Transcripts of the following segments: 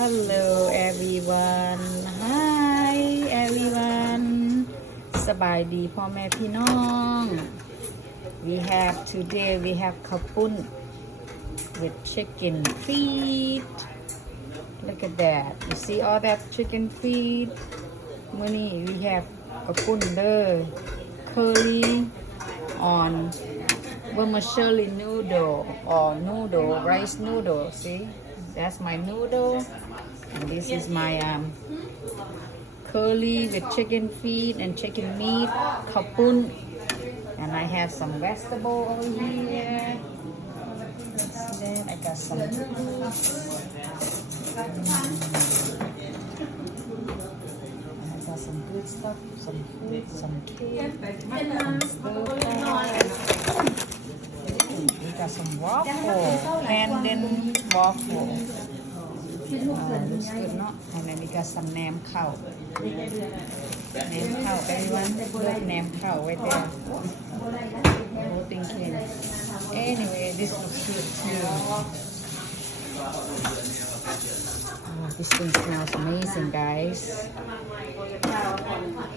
Hello everyone Hi everyone สบายดีพ่อแม่พี่น้อง today we have ข้าวปุ้น with chicken feet look at that you see all that chicken feet มื้อนี้ we have ข้าวปุ้นเด้อ curry on vermicelli noodle or noodle rice noodle see that's my noodle and this is my curry with chicken feet and chicken meat ข้าวปุ้น and I have some vegetable over here then I got some some good stuff, some food, some cake, some stir fry. We got some waffle, London waffle. Looks good, no? And then we got some nam khao. Nam khao, everyone. Look, nam khao right there. The whole thing came. Anyway, this looks good too. Oh, this thing smells amazing, guys.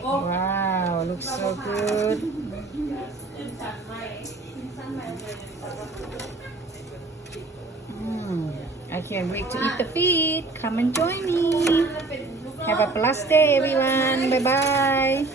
Wow, looks so good. I can't wait to eat the feet. Come and join me. Have a blessed day, everyone. Bye-bye.